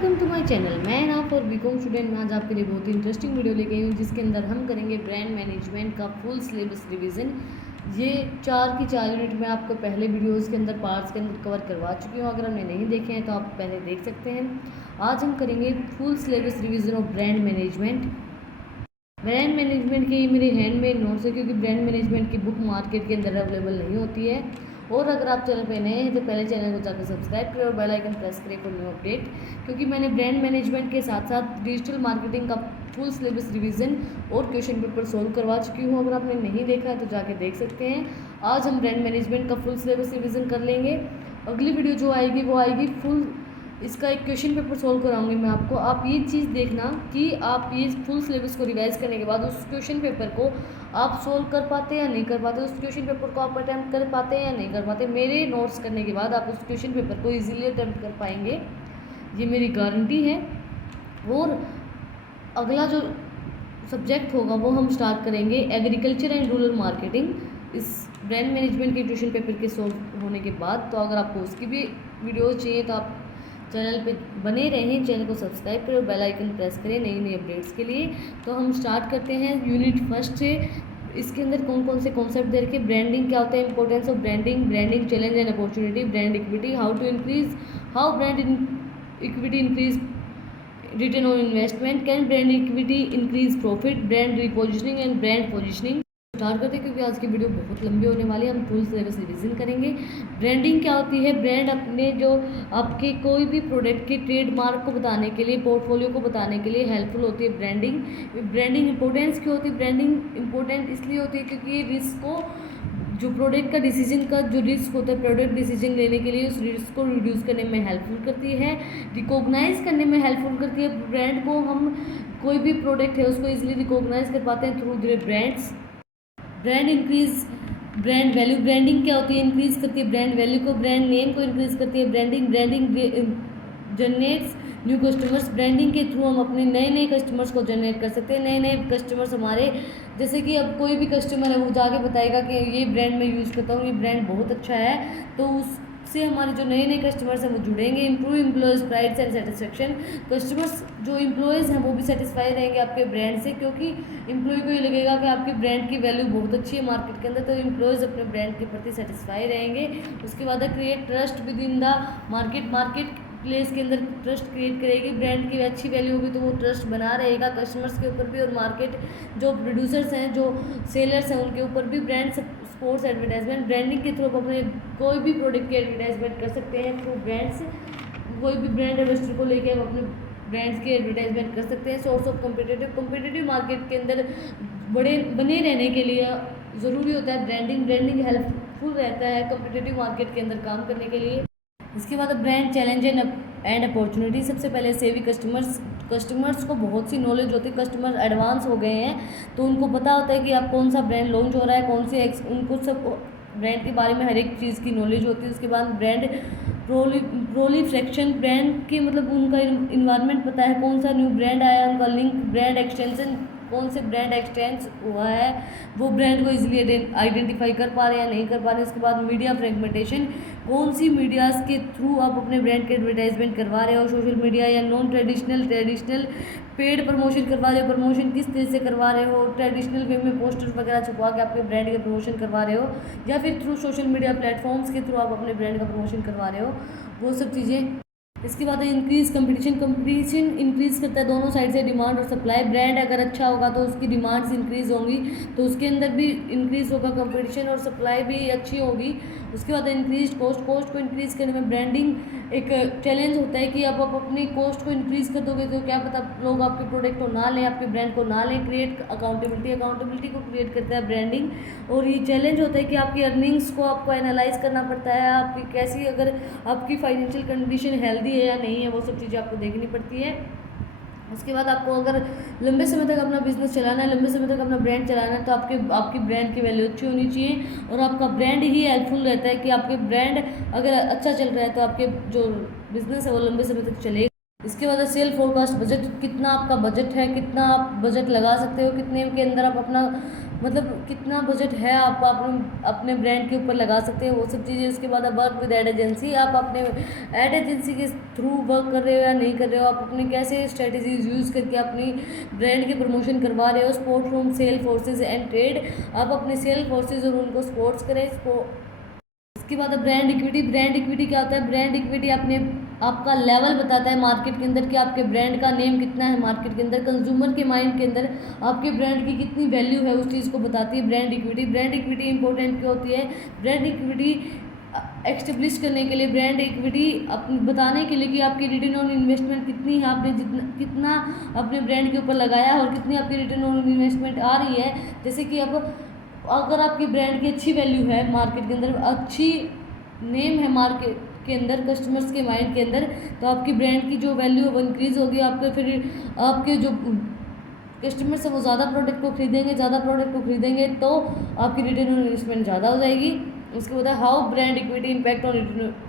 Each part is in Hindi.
Welcome to my channel. मैं ना फॉर बीकॉम स्टूडेंट में आज आपके लिए बहुत ही इंटरेस्टिंग वीडियो लेके आई हूँ, जिसके अंदर हम करेंगे ब्रांड मैनेजमेंट का फुल सिलेबस रिवीजन। ये 4 की 4 यूनिट में आपको पहले वीडियोस के अंदर पार्ट्स के अंदर कवर करवा चुकी हूँ। अगर हमने नहीं देखे हैं तो आप पहले देख सकते हैं। आज हम करेंगे full syllabus revision of brand management. Brand management की मेरे हैंडमेड नोट्स है, क्योंकि ब्रांड मैनेजमेंट की बुक मार्केट के अंदर अवेलेबल नहीं होती है। और अगर आप चैनल पे नए हैं तो पहले चैनल को जाकर सब्सक्राइब करें और बेल आइकन प्रेस करें फॉर न्यू अपडेट, क्योंकि मैंने ब्रांड मैनेजमेंट के साथ साथ डिजिटल मार्केटिंग का फुल सिलेबस रिवीजन और क्वेश्चन पेपर सोल्व करवा चुकी हूँ। अगर आपने नहीं देखा है तो जाके देख सकते हैं। आज हम ब्रांड मैनेजमेंट का फुल सिलेबस रिवीजन कर लेंगे। अगली वीडियो जो आएगी वो आएगी फुल इसका एक क्वेश्चन पेपर सोल्व कराऊंगी मैं आपको। आप ये चीज़ देखना कि आप ये फुल सिलेबस को रिवाइज करने के बाद उस क्वेश्चन पेपर को आप सोल्व कर पाते हैं या नहीं कर पाते, उस क्वेश्चन पेपर को आप अटैम्प्ट कर पाते हैं या नहीं कर पाते। मेरे नोट्स करने के बाद आप उस क्वेश्चन पेपर को इजीली अटैम्प्ट कर पाएंगे, ये मेरी गारंटी है। और अगला जो सब्जेक्ट होगा वो हम स्टार्ट करेंगे एग्रीकल्चर एंड रूरल मार्केटिंग, इस ब्रांड मैनेजमेंट के क्वेश्चन पेपर के सोल्व होने के बाद। तो अगर आपको उसकी भी वीडियो चाहिए तो आप चैनल पे बने रहें, चैनल को सब्सक्राइब करें और बेल आइकन प्रेस करें नई नई अपडेट्स के लिए। तो हम स्टार्ट करते हैं यूनिट फर्स्ट से। इसके अंदर कौन कौन से कॉन्सेप्ट दे रखे, ब्रांडिंग क्या होता है, importance of branding, branding challenge and opportunity, brand equity, how to increase, how brand equity increase return on investment, can brand equity increase profit, brand repositioning and brand positioning. Start करते हैं क्योंकि आज की वीडियो बहुत लंबी होने वाली है। हम फुल सिलेबस रिवीजन करेंगे। ब्रांडिंग क्या होती है, ब्रांड अपने जो आपके कोई भी प्रोडक्ट के ट्रेडमार्क को बताने के लिए, पोर्टफोलियो को बताने के लिए हेल्पफुल होती है ब्रांडिंग। ब्रांडिंग इंपॉर्टेंस क्यों होती है, ब्रांडिंग इंपॉर्टेंट इसलिए होती है क्योंकि ये रिस्क को, जो प्रोडक्ट का डिसीजन का जो रिस्क होता है प्रोडक्ट डिसीजन लेने के लिए, उस रिस्क को रिड्यूस करने में हेल्पफुल करती है, रिकॉग्नाइज करने में हेल्पफुल करती है। ब्रांड को हम कोई भी प्रोडक्ट है उसको इजीली रिकॉग्नाइज कर पाते हैं through their brands. Brand increase brand value, branding क्या होती है, इंक्रीज करती है ब्रांड वैल्यू को, ब्रांड नेम को इंक्रीज करती है। Branding generates new customers, branding के थ्रू हम अपने नए नए कस्टमर्स को जनरेट कर सकते हैं। नए नए कस्टमर्स हमारे, जैसे कि अब कोई भी कस्टमर है वो जाके बताएगा कि ये ब्रांड मैं यूज़ करता हूँ, ये ब्रांड बहुत अच्छा है, तो उससे हमारे जो नए नए कस्टमर्स हैं वो जुड़ेंगे। Improve employees prides and satisfaction, customers जो एम्प्लॉयज़ हैं वो भी सेटिस्फाई रहेंगे आपके ब्रांड से, क्योंकि एम्प्लॉय को ये लगेगा कि आपके ब्रांड की वैल्यू बहुत अच्छी है मार्केट के अंदर, तो एम्प्लॉयज़ अपने ब्रांड के प्रति सेटिस्फाई रहेंगे। उसके बाद create trust with in the market place के अंदर ट्रस्ट क्रिएट करेगी। ब्रांड की अच्छी वैल्यू होगी तो वो ट्रस्ट बना रहेगा कस्टमर्स के ऊपर भी, और मार्केट जो प्रोड्यूसर्स हैं, जो सेलर्स हैं, उनके ऊपर भी। ब्रांड स्पोर्ट्स एडवर्टाइजमेंट, ब्रांडिंग के थ्रू आप अपने कोई भी प्रोडक्ट की एडवर्टाइजमेंट कर सकते हैं थ्रू ब्रांड्स। कोई भी ब्रांड एम्बेसडर को लेकर आप अपने ब्रांड्स की एडवर्टाइजमेंट कर सकते हैं। सोर्स ऑफ कम्पिटिटिव मार्केट के अंदर बने रहने के लिए ज़रूरी होता है ब्रांडिंग हेल्पफुल रहता है कम्पिटिटिव मार्केट के अंदर काम करने के लिए। इसके बाद ब्रांड चैलेंज एंड अपॉर्चुनिटी। सबसे पहले सेवी कस्टमर्स को बहुत सी नॉलेज होती है, कस्टमर एडवांस हो गए हैं तो उनको पता होता है कि आप कौन सा ब्रांड लॉन्च हो रहा है, कौन सी उनको सब ब्रांड के बारे में हर एक चीज़ की नॉलेज होती है। उसके बाद ब्रांड प्रोलिफ्रेक्शन, ब्रांड के मतलब उनका इन्वायरमेंट पता है, कौन सा न्यू ब्रांड आया, उनका लिंक, ब्रांड एक्सटेंशन, कौन से ब्रांड एक्सटेंस हुआ है, वो ब्रांड को इजीली आइडेंटिफाई कर पा रहे हैं या नहीं कर पा रहे हैं। उसके बाद मीडिया फ्रेगमेंटेशन, कौन सी मीडियाज़ के थ्रू आप अपने ब्रांड के एडवर्टाइजमेंट करवा रहे हो, सोशल मीडिया या नॉन ट्रेडिशनल पेड प्रमोशन करवा रहे हो, प्रमोशन किस तरह से करवा रहे हो, ट्रेडिशनल वे में पोस्टर वगैरह छपवा के आपके ब्रांड का प्रमोशन करवा रहे हो, या फिर थ्रू सोशल मीडिया प्लेटफॉर्म्स के थ्रू आप अपने ब्रांड का प्रमोशन करवा रहे हो, वो सब चीज़ें। इसके बाद इंक्रीज कंपटीशन इंक्रीज करता है दोनों साइड से, डिमांड और सप्लाई। ब्रांड अगर अच्छा होगा तो उसकी डिमांड्स इंक्रीज होंगी, तो उसके अंदर भी इंक्रीज होगा कंपटीशन, और सप्लाई भी अच्छी होगी। उसके बाद इंक्रीज कॉस्ट को इंक्रीज करने में ब्रांडिंग एक चैलेंज होता है कि आप अपनी कॉस्ट को इंक्रीज कर दोगे तो क्या पता लोग आपके प्रोडक्ट को ना लें, आपके ब्रांड को ना लें। क्रिएट अकाउंटेबिलिटी को क्रिएट करता है ब्रांडिंग, और ये चैलेंज होता है कि आपकी अर्निंग्स को आपको एनालाइज करना पड़ता है, आपकी कैसी, अगर आपकी फाइनेंशियल कंडीशन हेल्दी है या नहीं है, वो सब चीज़ें आपको देखनी पड़ती है। उसके बाद आपको अगर लंबे समय तक अपना बिजनेस चलाना है, लंबे समय तक अपना ब्रांड चलाना है, तो आपकी ब्रांड की वैल्यू अच्छी होनी चाहिए, और आपका ब्रांड ही हेल्पफुल रहता है कि आपके ब्रांड अगर अच्छा चल रहा है तो आपके जो बिजनेस है वो लंबे समय तक चलेगा। इसके बाद सेल फोरकास्ट बजट, कितना आपका बजट है, कितना आप बजट लगा सकते हो, कितने के अंदर आप अपना मतलब कितना बजट है आप अपने ब्रांड के ऊपर लगा सकते हैं, वो सब चीज़ें। उसके बाद वर्क विद एड एजेंसी, आप अपने एड एजेंसी के थ्रू वर्क कर रहे हो या नहीं कर रहे हो, आप अपने कैसे स्ट्रेटजीज यूज़ करके अपनी ब्रांड के प्रमोशन करवा रहे हो। Support from sale forces and trade, आप अपने सेल फोर्सेज और उनको सपोर्ट्स करें। उसके बाद ब्रांड इक्विटी, ब्रांड इक्विटी क्या होता है? ब्रांड इक्विटी अपने आपका लेवल बताता है मार्केट के अंदर कि आपके ब्रांड का नेम कितना है मार्केट के अंदर, कंज्यूमर के माइंड के अंदर आपके ब्रांड की कितनी वैल्यू है, उस चीज़ को बताती है brand equity. Brand equity important क्यों होती है? ब्रांड इक्विटी एक्स्टेब्लिश करने के लिए, ब्रांड इक्विटी बताने के लिए कि आपकी रिटर्न ऑन इन्वेस्टमेंट कितनी है, आपने कितना अपने ब्रांड के ऊपर लगाया है और कितनी आपकी रिटर्न ऑन इन्वेस्टमेंट आ रही है। जैसे कि अब अगर आपकी ब्रांड की अच्छी वैल्यू है मार्केट के अंदर, अच्छी नेम है मार्केट के अंदर, कस्टमर्स के माइंड के अंदर, तो आपकी ब्रांड की जो वैल्यू है वो इंक्रीज़ होगी। आपके फिर आपके जो कस्टमर्स है वो ज़्यादा प्रोडक्ट को खरीदेंगे तो आपकी रिटर्न ऑन इन्वेस्टमेंट ज़्यादा हो जाएगी। उसके बाद how brand equity impact on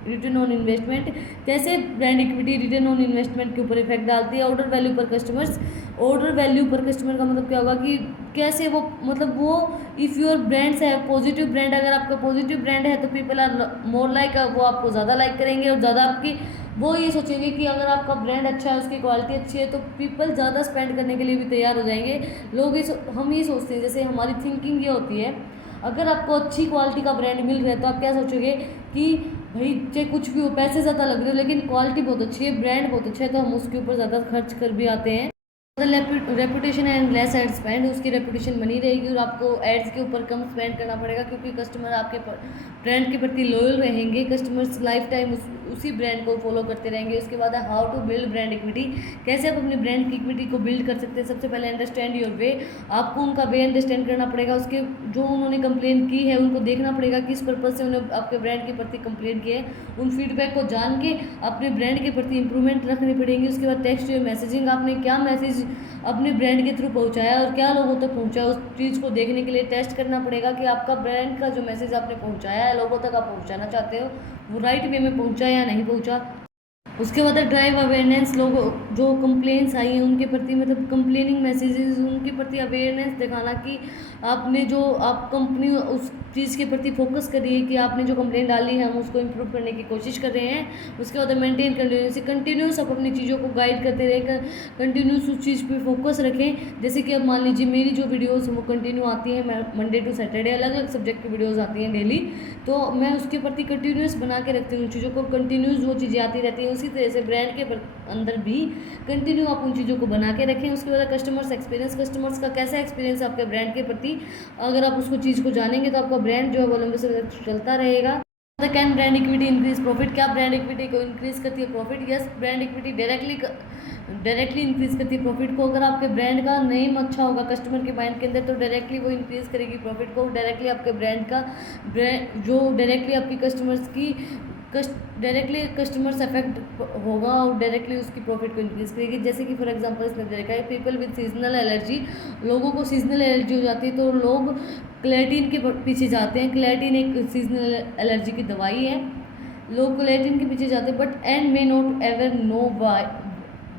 return on investment, कैसे brand equity return on investment के ऊपर इफेक्ट डालती है। ऑर्डर वैल्यू पर कस्टमर्स, ऑर्डर वैल्यू पर कस्टमर का मतलब क्या होगा कि कैसे वो, मतलब वो इफ़ योर ब्रांड्स है पॉजिटिव ब्रांड, अगर आपका पॉजिटिव ब्रांड है तो पीपल आर मोर लाइक, वो आपको ज़्यादा लाइक करेंगे और ज़्यादा आपकी वो ये सोचेंगे कि अगर आपका ब्रांड अच्छा है, उसकी क्वालिटी अच्छी है, तो पीपल ज़्यादा स्पेंड करने के लिए भी तैयार हो जाएंगे। लोग हम ये सोचते हैं, जैसे हमारी थिंकिंग ये होती है, अगर आपको अच्छी क्वालिटी का ब्रांड मिल रहा है तो आप क्या सोचोगे कि भाई चाहे कुछ भी हो, पैसे ज़्यादा लग रहे हो लेकिन क्वालिटी बहुत अच्छी है, ब्रांड बहुत अच्छा है, तो हम उसके ऊपर ज़्यादा खर्च कर भी आते हैं। Reputation and less ad spend, उसकी रेपुटेशन बनी रहेगी और आपको एड्स के ऊपर कम स्पेंड करना पड़ेगा क्योंकि कस्टमर आपके ब्रांड के प्रति लॉयल रहेंगे, कस्टमर्स लाइफ टाइम उसी ब्रांड को फॉलो करते रहेंगे। उसके बाद है how to build brand equity, कैसे आप अपने ब्रांड की इक्विटी को बिल्ड कर सकते हैं। सबसे पहले अंडरस्टैंड योर वे, आपको उनका वे अंडरस्टैंड करना पड़ेगा। उसके जो उन्होंने कंप्लेन की है उनको देखना पड़ेगा किस पर्पज़ से उन्होंने आपके ब्रांड के प्रति कंप्लेन की है, उन फीडबैक को जान के अपने ब्रांड के प्रति इंप्रूवमेंट रखनी पड़ेगी। उसके बाद टेक्स्ट योर मैसेजिंग, आपने क्या मैसेज अपने ब्रांड के थ्रू पहुंचाया और क्या लोगों तक पहुंचा, उस चीज़ को देखने के लिए टेस्ट करना पड़ेगा कि आपका ब्रांड का जो मैसेज आपने पहुंचाया है, लोगों तक आप पहुंचाना चाहते हो, वो राइट वे में पहुंचा या नहीं पहुंचा। उसके बाद ड्राइव अवेयरनेस, लोग जो कंप्लेंट्स आई हैं उनके प्रति, मतलब कंप्लेनिंग मैसेजेस, उनके प्रति अवेयरनेस दिखाना कि आपने जो आप कंपनी उस चीज़ के प्रति फोकस कर रही है कि आपने जो कंप्लेंट डाली है हम उसको इम्प्रूव करने की कोशिश कर रहे हैं। उसके बाद मेंटेन कंटिन्यूस आप अपनी चीज़ों को गाइड करते रहे, कंटिन्यूस उस चीज़ पे फोकस रखें। जैसे कि अब मान लीजिए मेरी जो वीडियोस वो कंटिन्यू आती हैं, मंडे टू सैटरडे अलग अलग सब्जेक्ट की वीडियोस आती हैं डेली, तो मैं उसके प्रति कंटिन्यूस बना के रखती हूँ चीज़ों को, कंटिन्यूस वो चीज़ें आती रहती हैं। उसी तरह से ब्रांड के अंदर भी कंटिन्यू आप उन चीज़ों को बना के रखें। उसके बाद कस्टमर्स एक्सपीरियंस, कस्टमर्स का कैसा एक्सपीरियंस आपके ब्रांड के प्रति, अगर आप उसको चीज़ को जानेंगे तो आपका ब्रांड जो है वो लंबे समय तक चलता रहेगा। Can brand equity increase profit, क्या ब्रांड इक्विटी को इंक्रीज करती है profit? Yes, brand equity directly increase करती है प्रॉफिट को। अगर आपके ब्रांड का नेम अच्छा होगा कस्टमर के माइंड के अंदर तो डायरेक्टली वो इंक्रीज करेगी प्रॉफिट को। डायरेक्टली आपके ब्रांड का जो डायरेक्टली आपकी कस्टमर्स की डायरेक्टली कस्टमर्स अफेक्ट होगा और डायरेक्टली उसकी प्रॉफिट को इंक्रीज करेगी। जैसे कि फॉर एग्जांपल इसने देखा है पीपल विद सीजनल एलर्जी, लोगों को सीजनल एलर्जी हो जाती है तो लोग क्लेटिन के पीछे जाते हैं। क्लेटिन एक सीजनल एलर्जी की दवाई है, लोग क्लेटिन के पीछे जाते हैं but and may not ever know why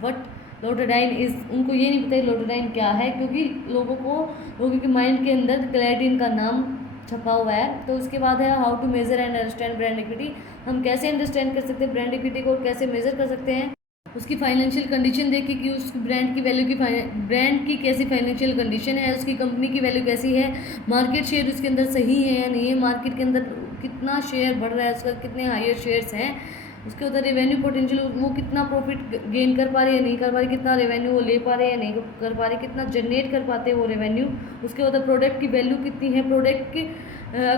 what लोटाडाइन इज, उनको ये नहीं पता लोटाडाइन क्या है क्योंकि लोगों के माइंड के अंदर क्लेटिन का नाम छपा हुआ है। तो उसके बाद है how to measure and understand brand equity, हम कैसे अंडरस्टैंड कर सकते हैं ब्रांड इक्विटी को और कैसे मेजर कर सकते हैं। उसकी फाइनेंशियल कंडीशन देखिए कि उस ब्रांड की वैल्यू की ब्रांड की कैसी फाइनेंशियल कंडीशन है, उसकी कंपनी की वैल्यू कैसी है, मार्केट शेयर उसके अंदर सही है या नहीं है, मार्केट के अंदर कितना शेयर बढ़ रहा है, उसका कितने हायर शेयर्स हैं। उसके बाद रेवेन्यू पोटेंशियल, वो कितना प्रॉफिट गेन कर पा रही है नहीं कर पा रही, कितना रेवेन्यू वो ले पा रहे हैं नहीं कर पा रहे, कितना जनरेट कर पाते हैं वो रेवेन्यू। उसके बाद प्रोडक्ट की वैल्यू कितनी है, प्रोडक्ट की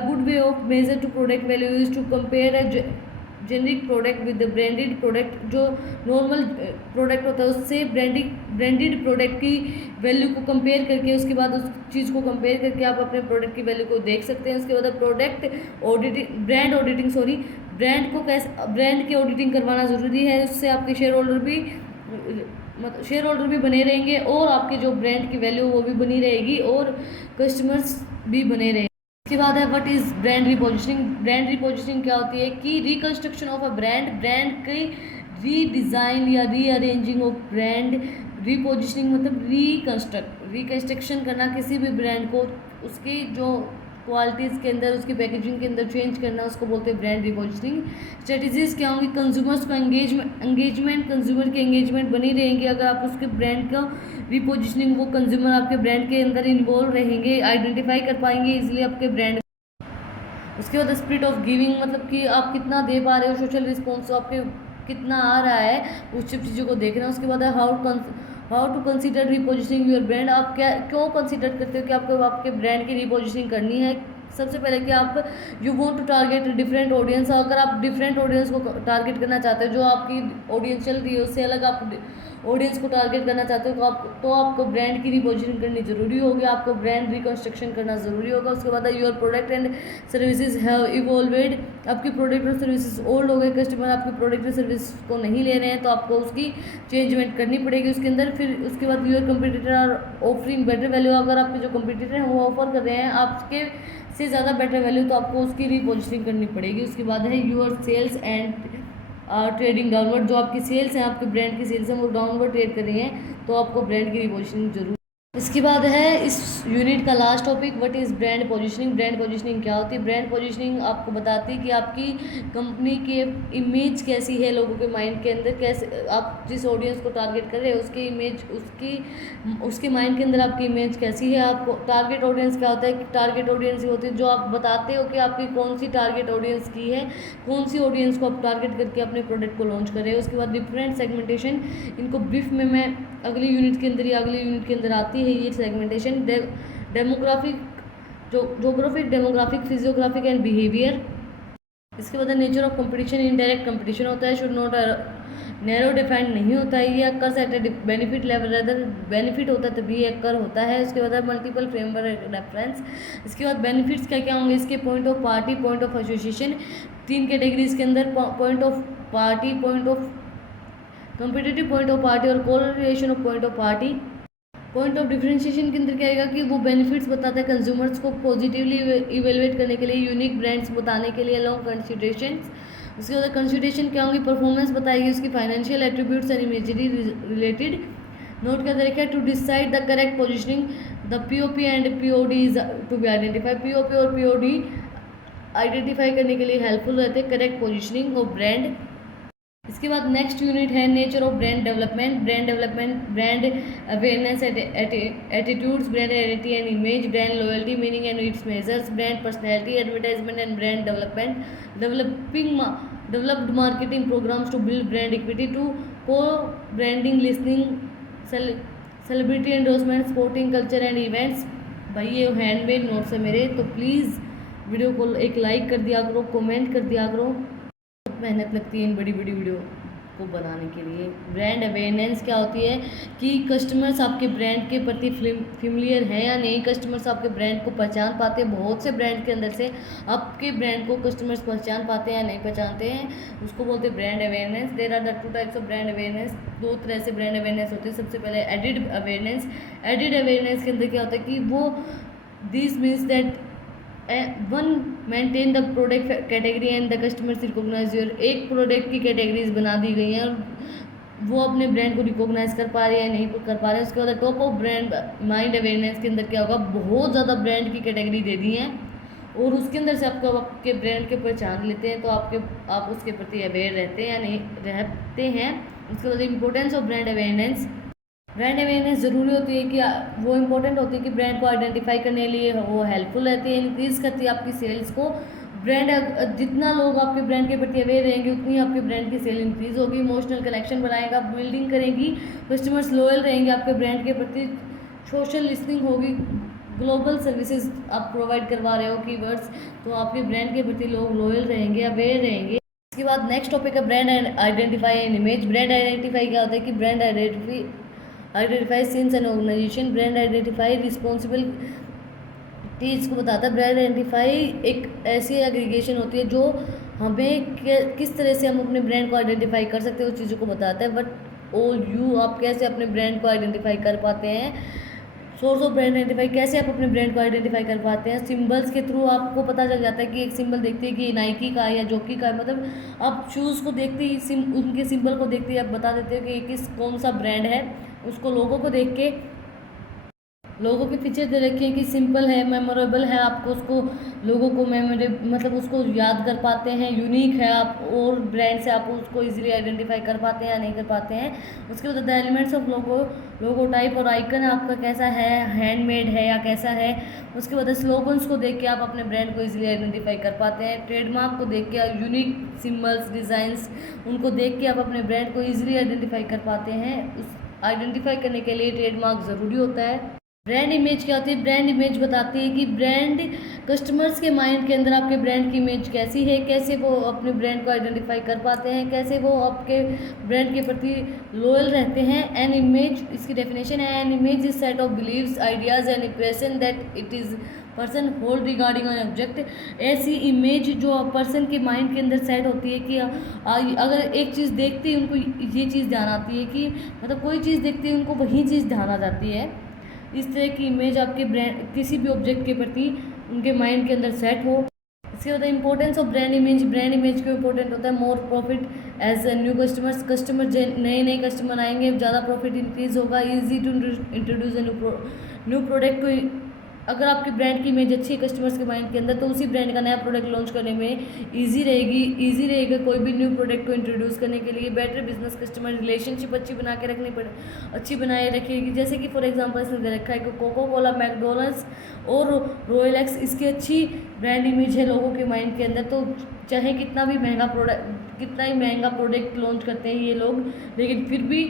good way of measure to product value is to compare generic product with the branded product, जो नॉर्मल प्रोडक्ट होता है उससे ब्रांडेड प्रोडक्ट की वैल्यू को कंपेयर करके उसके बाद उस चीज़ को कंपेयर करके आप अपने प्रोडक्ट की वैल्यू को देख सकते हैं। उसके बाद प्रोडक्ट ऑडिटिंग ब्रांड को कैसे ब्रांड की ऑडिटिंग करवाना ज़रूरी है, उससे आपके शेयर होल्डर भी बने रहेंगे और आपके जो ब्रांड की वैल्यू वो भी बनी रहेगी और कस्टमर्स भी बने रहेंगे। इसके बाद है व्हाट इज़ ब्रांड रिपोजिशनिंग, ब्रांड रिपोजिशनिंग क्या होती है कि रिकंस्ट्रक्शन ऑफ अ ब्रांड की रीडिज़ाइन या रीअरेंजिंग ऑफ ब्रांड। रिपोजिशनिंग मतलब रिकंस्ट्रक्शन करना किसी भी ब्रांड को उसकी जो क्वालिटीज़ के अंदर, उसकी पैकेजिंग के अंदर चेंज करना, उसको बोलते हैं ब्रांड रिपोजिशनिंग। स्ट्रेटजीज़ क्या होंगी? कंज्यूमर्स को एंगेजमेंट कंज्यूमर की एंगेजमेंट बनी रहेंगी अगर आप उसके ब्रांड का रिपोजिशनिंग, वो कंज्यूमर आपके ब्रांड के अंदर इन्वॉल्व रहेंगे, आइडेंटिफाई कर पाएंगे इजिली आपके ब्रांड। उसके बाद स्पिरिट ऑफ गिविंग, मतलब कि आप कितना दे पा रहे हो, सोशल रिस्पॉन्स आपके कितना आ रहा है, उस सब चीज़ों को देखना। उसके बाद है how to consider repositioning your brand, आप क्या क्यों कंसिडर करते हो कि आपको आपके ब्रांड की रिपोजिशनिंग करनी है। सबसे पहले कि आप you want to target different audience, अगर आप डिफरेंट ऑडियंस को टारगेट करना चाहते हो, जो आपकी ऑडियंस चल रही है उससे अलग आप ऑडियंस को टारगेट करना चाहते हो, तो आपको ब्रांड की रिपोजिशनिंग करनी जरूरी होगी, आपको ब्रांड रिकंस्ट्रक्शन करना ज़रूरी होगा। उसके बाद your product and services have evolved, आपकी प्रोडक्ट और सर्विसेज ओल्ड हो गए, कस्टमर आपकी प्रोडक्ट और सर्विस को नहीं ले रहे हैं, तो आपको उसकी चेंजमेंट करनी पड़ेगी उसके अंदर। फिर उसके बाद your competitor are offering better value, अगर आपके जो कंपटीटर हैं वो ऑफर कर रहे हैं आपके से ज़्यादा बेटर वैल्यू, तो आपको उसकी रिपोजिशनिंग करनी पड़ेगी। उसके बाद है your sales and trading downward, जो आपकी सेल्स हैं, आपके ब्रांड की सेल्स हैं वो डाउनवर्ड ट्रेड कर रही हैं, तो आपको ब्रांड की रिपोजिशनिंग जरूर। इसके बाद है इस यूनिट का last topic, what is brand positioning. Brand positioning क्या होती है? ब्रांड पोजीशनिंग आपको बताती है कि आपकी कंपनी के इमेज कैसी है लोगों के माइंड के अंदर, कैसे आप जिस ऑडियंस को टारगेट कर रहे हैं उसकी इमेज, उसके माइंड के अंदर आपकी इमेज कैसी है। आपको टारगेट ऑडियंस क्या होता है कि टारगेट ऑडियंस होती है जो आप बताते हो कि आपकी कौन सी टारगेट ऑडियंस की है, कौन सी ऑडियंस को आप टारगेट करके अपने प्रोडक्ट को लॉन्च कर रहे हैं। उसके बाद डिफरेंट सेगमेंटेशन, इनको ब्रीफ में मैं अगली यूनिट के अंदर या अगली यूनिट के अंदर आती है ये segmentation. Demographic, geographic, demographic, physiographic and behaviour. इसके बाद nature of competition, indirect competition होता है, शुड नॉट नैरो डिफाइंड नहीं होता है, ये occur eight benefit level, other benefit होता है तभी ये अक्कर होता है। उसके बाद मल्टीपल फ्रेमवर्क रेफरेंस। इसके बाद बेनिफिट्स क्या क्या होंगे इसके? Point of parity, point of association, 3 categories के अंदर, point of parity, point of competitive point of parity और correlation of point of parity. Point of differentiation के अंदर क्या आएगा कि वो बेनिफिट्स बताता है कंज्यूमर्स को पॉजिटिवली इवेलुएट करने के लिए, यूनिक ब्रांड्स बताने के लिए, लॉन्ग कंसिडरेशंस। उसके बाद कंसिडरेशन क्या होंगी? परफॉर्मेंस बताएगी उसकी, financial attributes and imagery related. Note क्या तरीका है? To decide the correct positioning, the POP and POD is to be identify. POP और पीओडी आइडेंटिफाई करने के लिए हेल्पफुल रहते हैं करेक्ट पोजिशनिंग ऑफ ब्रांड। इसके बाद नेक्स्ट यूनिट है nature of brand development. Brand development, brand awareness, attitudes, brand identity and image, brand loyalty, meaning and its measures, brand personality, advertisement and brand development, developed marketing programs to build brand equity, to co-branding, listening, celebrity endorsement, sporting culture and events. भाई ये हैंडमेड नोट्स है मेरे, तो प्लीज़ वीडियो को एक लाइक कर दिया करो, कमेंट कर दिया करो। मेहनत लगती है इन बड़ी बड़ी वीडियो को बनाने के लिए। ब्रांड अवेयरनेस क्या होती है कि कस्टमर्स आपके ब्रांड के प्रति फेमिलियर है या नहीं, कस्टमर्स आपके ब्रांड को पहचान पाते हैं। बहुत से ब्रांड के अंदर से आपके ब्रांड को कस्टमर्स पहचान पाते हैं या नहीं पहचानते हैं, उसको बोलते हैं brand awareness. There are the 2 types of brand awareness, 2 तरह से ब्रांड अवेयरनेस होती है। सबसे पहले एडिड अवेयरनेस। एडिड अवेयरनेस के अंदर क्या होता है कि वो this means that one maintain the product category and the customers recognise your, एक प्रोडक्ट की कैटेगरीज बना दी गई हैं और वो अपने ब्रांड को रिकॉग्नाइज कर पा रही है नहीं कर पा रहे हैं। उसके बाद top of brand mind awareness के अंदर क्या होगा, बहुत ज़्यादा ब्रांड की कैटेगरी दे दी हैं और उसके अंदर से आपको आपके ब्रांड के पहचान लेते हैं, तो आप उसके प्रति अवेयर रहते हैं या नहीं रहते हैं। उसके बाद importance of brand awareness. Brand awareness ज़रूरी होती है कि वो इंपॉर्टेंट होती है कि ब्रांड को आइडेंटिफाई करने के लिए वो हेल्पफुल रहती है, इंक्रीज़ करती है आपकी सेल्स को। ब्रांड, जितना लोग आपके ब्रांड के प्रति अवेयर रहेंगे उतनी आपके ब्रांड की सेल इंक्रीज़ होगी। इमोशनल कनेक्शन बनाएगा, बिल्डिंग करेंगी, कस्टमर्स लॉयल रहेंगे आपके ब्रांड के प्रति, सोशल लिसनिंग होगी, ग्लोबल सर्विसेज आप प्रोवाइड करवा रहे हो कीवर्ड्स, तो आपके ब्रांड के प्रति लोग लॉयल रहेंगे, अवेयर रहेंगे। इसके बाद नेक्स्ट टॉपिक है brand identify and image. Brand identify क्या होता है कि brand identify scenes and organisation, brand identify responsibilities को बताता है। ब्रांड आइडेंटिफाई एक ऐसी एग्रीगेशन होती है जो हमें किस तरह से हम अपने ब्रांड को आइडेंटिफाई कर सकते हैं उस चीज़ों को बताता है। बट ऑल यू, आप कैसे अपने ब्रांड को आइडेंटिफाई कर पाते हैं, सोर्स ऑफ ब्रांड आइडेंटिफाई, कैसे आप अपने ब्रांड को आइडेंटिफाई कर पाते हैं। सिंबल्स के थ्रू आपको पता चल जाता है कि एक सिंबल देखते हैं कि नाइकी का है या जॉकी का है, मतलब आप शूज़ को देखते ही उनके सिंबल को देखते ही आप बता देते हो कि कौन सा ब्रांड है। उसको लोगों को देख के लोगों के फीचर दे रखे हैं कि सिंपल है, मेमोरेबल है, आपको उसको लोगों को मतलब उसको याद कर पाते हैं, यूनिक है, आप और ब्रांड से आप उसको इजीली आइडेंटिफाई कर पाते हैं या नहीं कर पाते हैं। उसके बाद the elements of logo, logo type और आइकन आपका कैसा है, हैंडमेड है या कैसा है। उसके बाद स्लोगन्स को देख के आप अपने ब्रांड को इजीली आइडेंटिफाई कर पाते हैं। ट्रेडमार्क को देख के, यूनिक सिम्बल्स, डिज़ाइंस, उनको देख के आप अपने ब्रांड को इजीली आइडेंटिफाई कर पाते हैं। उस आइडेंटिफाई करने के लिए ट्रेडमार्क ज़रूरी होता है। ब्रांड इमेज क्या होती है? ब्रांड इमेज बताती है कि ब्रांड कस्टमर्स के माइंड के अंदर आपके ब्रांड की इमेज कैसी है, कैसे वो अपने ब्रांड को आइडेंटिफाई कर पाते हैं, कैसे वो आपके ब्रांड के प्रति लॉयल रहते हैं। एन इमेज, इसकी डेफिनेशन है, an image is set of beliefs, ideas and impression that it is person hold regarding an object. ऐसी इमेज जो पर्सन के माइंड के अंदर सेट होती है कि अगर एक चीज़ देखते ही उनको ये चीज़ ध्यान आती है कि मतलब कोई चीज़ देखते ही उनको वही चीज़ ध्यान आ जाती है। इस तरह की इमेज आपके ब्रांड किसी भी ऑब्जेक्ट के प्रति उनके माइंड के अंदर सेट हो। इसके बाद importance of brand image, brand image क्यों इंपॉर्टेंट होता है? More profit as new customers, नए नए कस्टमर आएंगे, ज़्यादा प्रॉफिट इंक्रीज होगा। Easy to introduce new product को, अगर आपकी ब्रांड की इमेज अच्छी है कस्टमर्स के माइंड के अंदर तो उसी ब्रांड का नया प्रोडक्ट लॉन्च करने में ईजी रहेगा कोई भी न्यू प्रोडक्ट को इंट्रोड्यूस करने के लिए। बेटर बिजनेस कस्टमर रिलेशनशिप अच्छी बनाए रखेगी। जैसे कि फॉर एग्जांपल इसमें दे रखा है कि कोको कोला, मैकडोनल्ड्स और रॉयल एक्स, इसकी अच्छी ब्रांड इमेज है लोगों के माइंड के अंदर। तो चाहे कितना ही महंगा प्रोडक्ट लॉन्च करते हैं ये लोग, लेकिन फिर भी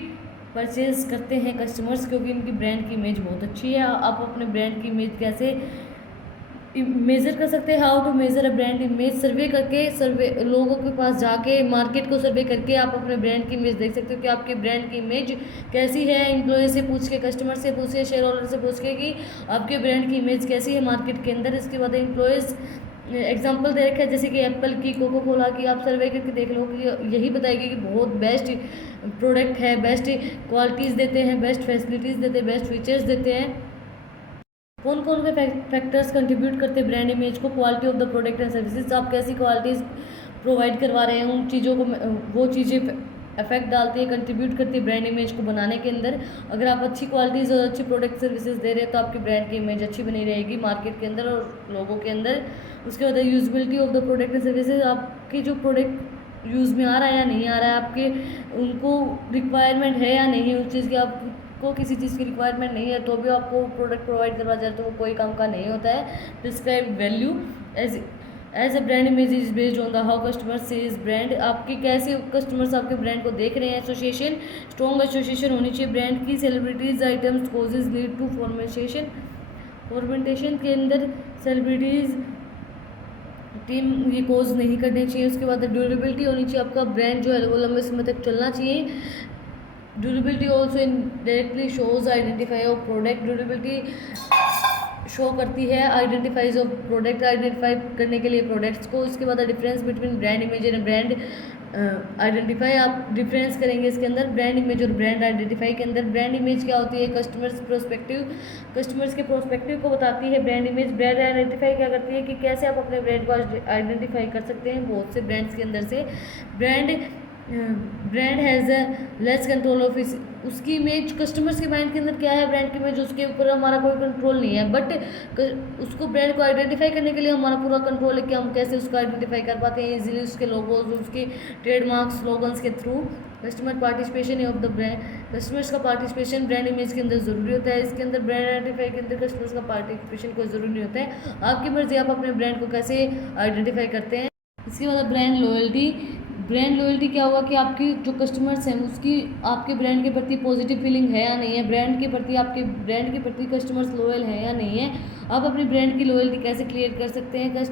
परचेज करते हैं कस्टमर्स, क्योंकि इनकी ब्रांड की इमेज बहुत अच्छी है। आप अपने ब्रांड की इमेज कैसे मेज़र कर सकते हैं? How to measure a brand image? Survey लोगों के पास जाके, मार्केट को सर्वे करके आप अपने ब्रांड की इमेज देख सकते हो कि आपके ब्रांड की इमेज कैसी है। एम्प्लॉय से पूछ के, कस्टमर से पूछ के, शेयर होल्डर से पूछ के कि आपके ब्रांड की इमेज कैसी है मार्केट के अंदर। इसके बाद एम्प्लॉयज़ एग्जाम्पल दे रखा है, जैसे कि एप्पल की, कोको कोला की, आप सर्वे करके देख लो कि यही बताएगी कि बहुत बेस्ट प्रोडक्ट है, बेस्ट क्वालिटीज़ देते हैं, बेस्ट फैसिलिटीज़ देते हैं, बेस्ट फीचर्स देते हैं। कौन कौन से फैक्टर्स कंट्रीब्यूट करते हैं ब्रांड इमेज को? Quality of the product and services, आप कैसी क्वालिटीज़ प्रोवाइड करवा रहे हैं, उन चीज़ों को, वो चीज़ें इफेक्ट डालती है, कंट्रीब्यूट करती है ब्रांड इमेज को बनाने के अंदर। अगर आप अच्छी क्वालिटीज़ और अच्छी प्रोडक्ट सर्विसेज दे रहे हैं तो आपकी ब्रांड की इमेज अच्छी बनी रहेगी मार्केट के अंदर और लोगों के अंदर। उसके बाद usability of the product and services, आपकी जो प्रोडक्ट यूज़ में आ रहा है या नहीं आ रहा है, आपके उनको रिक्वायरमेंट है या नहीं उस चीज़ की, आपको किसी चीज़ की रिक्वायरमेंट नहीं है तो भी आपको प्रोडक्ट प्रोवाइड करवा जाए तो वो कोई काम का नहीं होता है। Describe value as a brand image is based on the how customer sees brand, आपके कैसे कस्टमर्स आपके ब्रांड को देख रहे हैं। एसोसिएशन, स्ट्रॉन्ग एसोसिएशन होनी चाहिए ब्रांड की। Celebrities, items, causes lead to fermentation के अंदर सेलिब्रिटीज़ टीम ये कोज नहीं करने चाहिए। उसके बाद ड्यूरेबिलिटी होनी चाहिए, आपका ब्रांड जो है वो लंबे समय तक चलना चाहिए। Durability also directly shows identify of product, durability show करती है आइडेंटिफाइज ऑफ प्रोडक्ट, आइडेंटिफाई करने के लिए प्रोडक्ट्स को। इसके बाद difference between brand image and brand identify, आप डिफरेंस करेंगे इसके अंदर ब्रांड इमेज और ब्रांड आइडेंटिफाई के अंदर। ब्रांड इमेज क्या होती है? कस्टमर्स के प्रोस्पेक्टिव को बताती है ब्रांड इमेज। ब्रांड आइडेंटिफाई क्या करती है कि कैसे आप अपने ब्रांड को आइडेंटिफाई कर सकते हैं बहुत से ब्रांड्स के अंदर से। Brand has a less control of उसकी इमेज, कस्टमर्स के माइंड के अंदर क्या है ब्रांड की इमेज, उसके ऊपर हमारा कोई कंट्रोल नहीं है। बट उसको ब्रांड को आइडेंटिफाई करने के लिए हमारा पूरा कंट्रोल है कि हम कैसे उसको आइडेंटिफाई कर पाते हैं इजीली, उसके लोगोज, उसके ट्रेडमार्क, स्लोगन्स के through. Customer participation of the brand, customers का पार्टिसिपेशन ब्रांड इमेज के अंदर ज़रूरी होता है। इसके अंदर ब्रांड आइडेंटिफाई के अंदर कस्टमर्स का पार्टिसिपेशन कोई ज़रूरी नहीं होता है। आपकी मर्जी, आप अपने ब्रांड को कैसे आइडेंटिफाई करते हैं। इसके बाद ब्रांड लॉयल्टी, ब्रांड लॉयल्टी क्या हुआ कि आपकी जो कस्टमर्स हैं उसकी आपके ब्रांड के प्रति पॉजिटिव फीलिंग है या नहीं है, ब्रांड के प्रति, आपके ब्रांड के प्रति कस्टमर्स लॉयल हैं या नहीं है। आप अपनी ब्रांड की लॉयल्टी कैसे क्लियर कर सकते हैं?